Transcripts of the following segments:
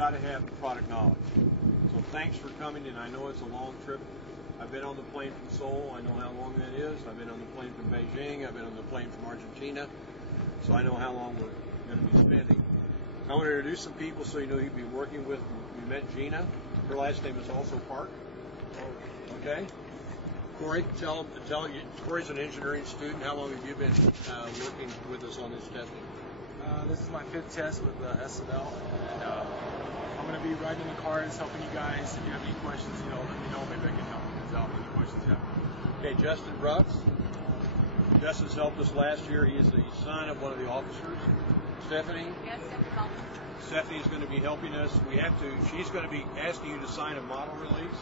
got to have product knowledge. So thanks for coming, and I know it's a long trip. I've been on the plane from Seoul. I know how long that is. I've been on the plane from Beijing. I've been on the plane from Argentina. So I know how long we're going to be spending. I want to introduce some people so you know who you'll be working with. We met Gina. Her last name is also Park. Okay. Corey, tell you. Corey's an engineering student. How long have you been working with us on this testing? This is my 5th test with SML, and I'm going to be riding in the cars, helping you guys. If you have any questions, let me know. Maybe I can help you guys out with any questions you have. Okay, Justin Brooks. Justin's helped us last year. He is the son of one of the officers. Stephanie? Yes, Stephanie's going to be helping us. She's going to be asking you to sign a model release.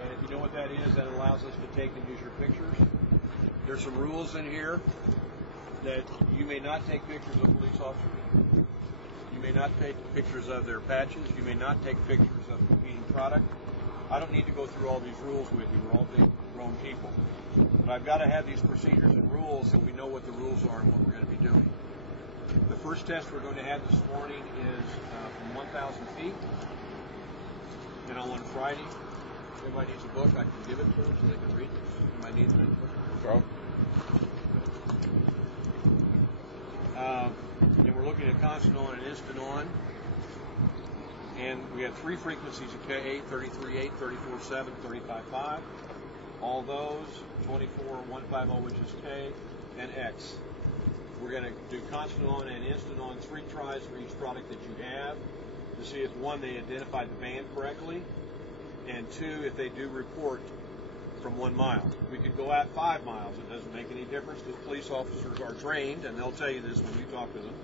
And if you know what that is, that allows us to take and use your pictures. There's some rules in here that you may not take pictures of police officers. You may not take pictures of their patches. You may not take pictures of competing product. I don't need to go through all these rules with you. We're all big grown people. But I've got to have these procedures and rules so we know what the rules are and what we're going to be doing. The first test we're going to have this morning is from 1,000 feet. And on one Friday, if everybody needs a book, I can give it to them so they can read this. Everybody needs it? And we're looking at constant on and instant on. And we have 3 frequencies of K8, 33.8, 34.7, 35.5. All those, 24.150, which is K, and X. We're going to do constant on and instant on 3 tries for each product that you have to see if 1, they identified the band correctly, and 2, if they do report from 1 mile. We could go out 5 miles. It doesn't make any difference because police officers are trained, and they'll tell you this when you talk to them.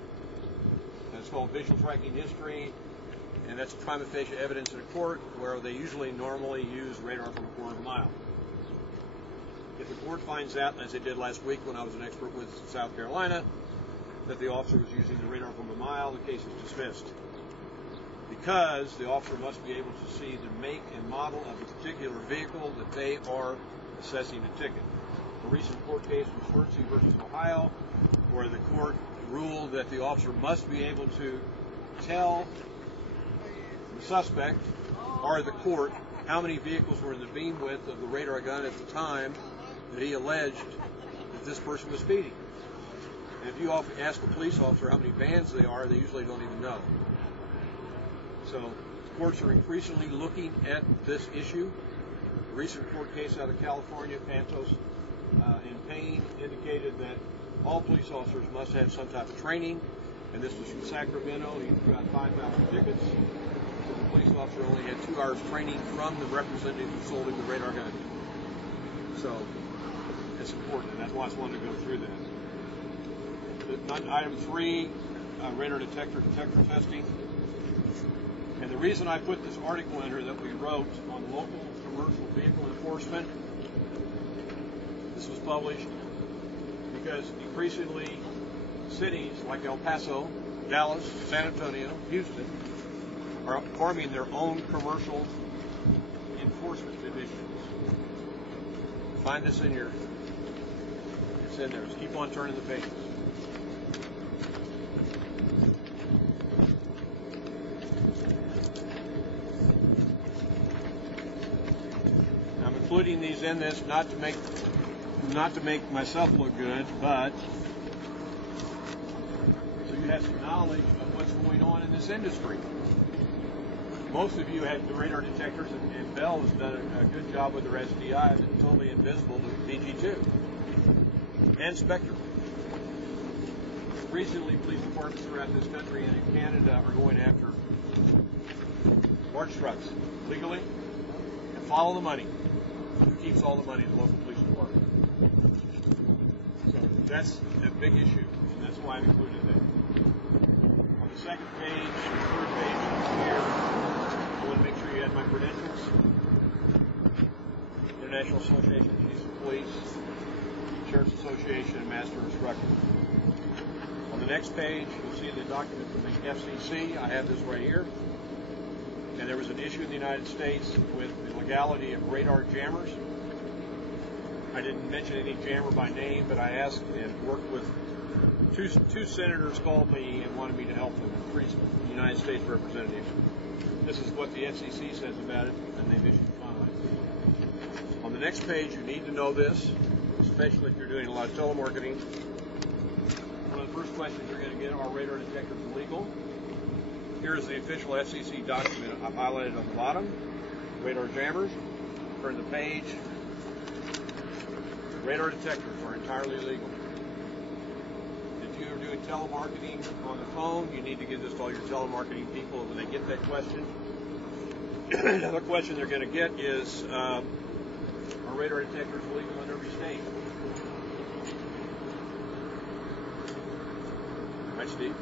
And it's called visual tracking history, and that's prima facie evidence in a court where they normally use radar from a quarter of a mile. If the court finds out, as they did last week when I was an expert with South Carolina, that the officer was using the radar from a mile, the case is dismissed. Because the officer must be able to see the make and model of the particular vehicle that they are assessing a ticket. A recent court case was Schwartzy versus Ohio, where the court ruled that the officer must be able to tell the suspect or the court how many vehicles were in the beam width of the radar gun at the time that he alleged that this person was speeding. And if you ask a police officer how many bands they are, they usually don't even know. So courts are increasingly looking at this issue. A recent court case out of California, Pantos and Payne, indicated that all police officers must have some type of training, and this was from Sacramento. He threw out 5,000 tickets. So the police officer only had 2 hours training from the representative who sold him the radar gun. So it's important, and that's why I wanted to go through that. Item 3, radar detector testing. And the reason I put this article in here that we wrote on local commercial vehicle enforcement, this was published because increasingly cities like El Paso, Dallas, San Antonio, Houston are forming their own commercial enforcement divisions. Find this in your, it's in there. Just keep on turning the pages. I'm including these in this not to make myself look good, but so you have some knowledge of what's going on in this industry. Most of you had the radar detectors, and Bell has done a good job with their SDI. It's totally invisible to PG2 and Spectre. Recently, police departments throughout this country and in Canada are going after large trucks legally and follow the money. Who keeps all the money? The local police department. So that's a big issue, and that's why I included that. On the second page, the third page here, I want to make sure you have my credentials. International Association of Chiefs of Police, Sheriff's Association, and Master Instructor. On the next page, you'll see the document from the FCC. I have this right here. And there was an issue in the United States with the legality of radar jammers. I didn't mention any jammer by name, but I asked and worked with Two senators called me and wanted me to help them, three United States representatives. This is what the FCC says about it, and they've issued fines. On the next page, you need to know this, especially if you're doing a lot of telemarketing. One of the first questions you're going to get, are radar detectors illegal? Here's the official FCC document I've highlighted on the bottom. Radar jammers. Turn the page. Radar detectors are entirely legal. If you're doing telemarketing on the phone, you need to give this to all your telemarketing people when they get that question. Another question they're going to get is, are radar detectors legal in every state? Right, Steve?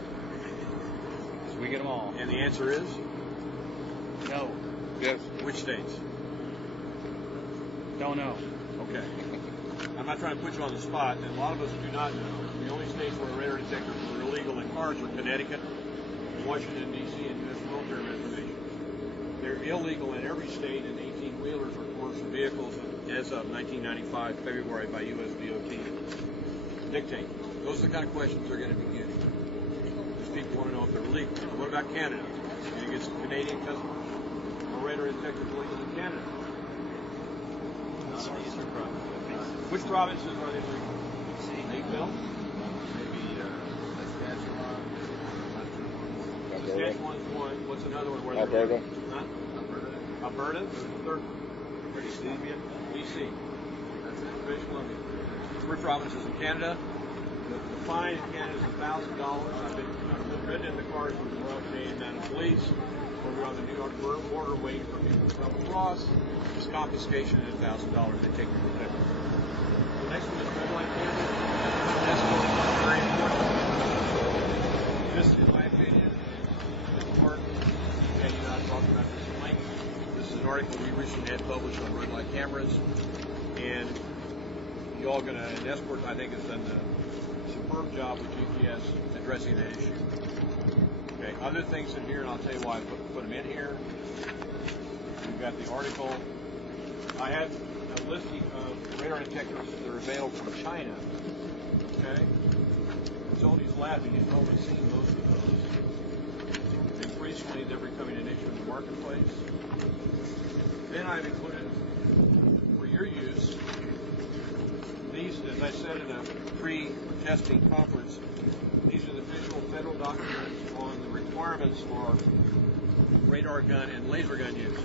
So we get them all. And the answer is? No. Yes. Which states? Don't know. Okay. I'm not trying to put you on the spot, and a lot of us do not know. The only states where radar detectors are illegal in cars are Connecticut, Washington, D.C., and U.S. military reservations. They're illegal in every state, and 18-wheelers are commercial vehicles as of 1995, February, by U.S. DOT. Dictate. Those are the kind of questions they're going to be getting. Because people want to know if they're legal. What about Canada? Can you get some Canadian customers? Are radar detectors legal in Canada? Which provinces are they legal? Bill? Maybe Saskatchewan. Saskatchewan's one. What's another one? Where Alberta. Huh? Alberta? There's the third one. British Columbia. BC. That's it. British Columbia. 3 provinces in Canada. The fine in Canada is $1,000. I've ridden in the cars with the Royal Canadian Mounted Police. When we're on the New York border waiting for people to come across, it's confiscation at $1,000. They take your detector. The next one is red light cameras. That's very important. This, in my opinion, is part. Okay, you know, I talked about this at length. This is an article we recently had published on red light cameras, and you all gonna. And Escort, I think, has done a superb job with GPS addressing that issue. Okay, other things in here, and I'll tell you why I put them in here. We've got the article. I have a listing of radar detectors that are available from China. Okay? Tony's laughing. He's probably seen most of those. Increasingly, they're becoming an issue in the marketplace. Then I've included, for your use, these, as I said in a pre-testing conference, these are the official federal documents on the requirements for radar gun and laser gun use,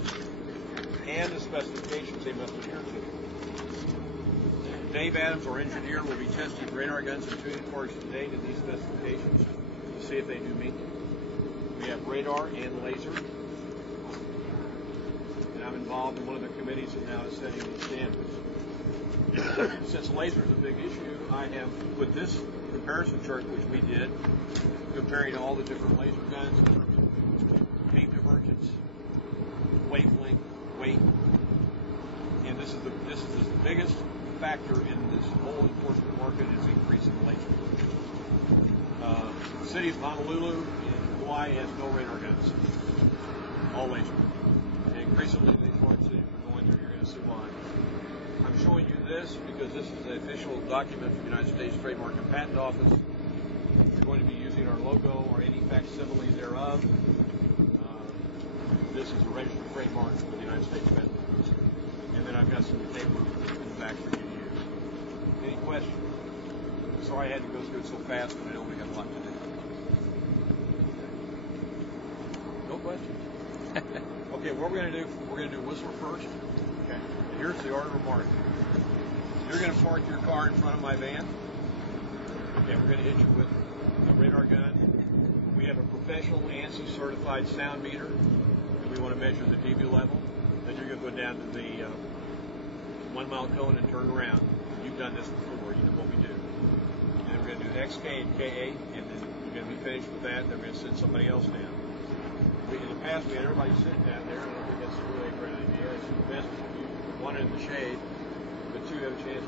and the specifications they must adhere to. Dave Adams, our engineer, will be testing radar guns and tuning forks today to these specifications to see if they do meet them. We have radar and laser, and I'm involved in one of the committees that now is setting these standards. Since laser is a big issue, I have put this comparison chart, which we did, comparing all the different laser guns, beam divergence, wavelength, weight, and this is the biggest factor in this whole enforcement market is increasing laser. The city of Honolulu in Hawaii has no radar guns, all laser. And increasingly these large cities are going there. You're going to see why. I'm showing you this because this is the official document from the United States Trademark and Patent Office. You're going to be using our logo or any facsimile thereof. This is a registered trademark for the United States Patent Office. And then I've got some paper in the back for you to use. Any questions? Sorry I had to go through it so fast, but I know we got a lot to do. No questions? Okay, what we're going to do, we're going to do Whistler first. Okay. Here's the order of mark. You're going to park your car in front of my van. Okay, we're going to hit you with a radar gun. We have a professional ANSI certified sound meter, and we want to measure the dB level. Then you're going to go down to the 1 mile cone and turn around. You've done this before, you know what we do. And then we're going to do XK and K8, and then you're going to be finished with that. Then we're going to send somebody else down. In the past, we had everybody sitting down there, and I don't think that's really a great idea. It's best if you, one in the shade, but two have a chance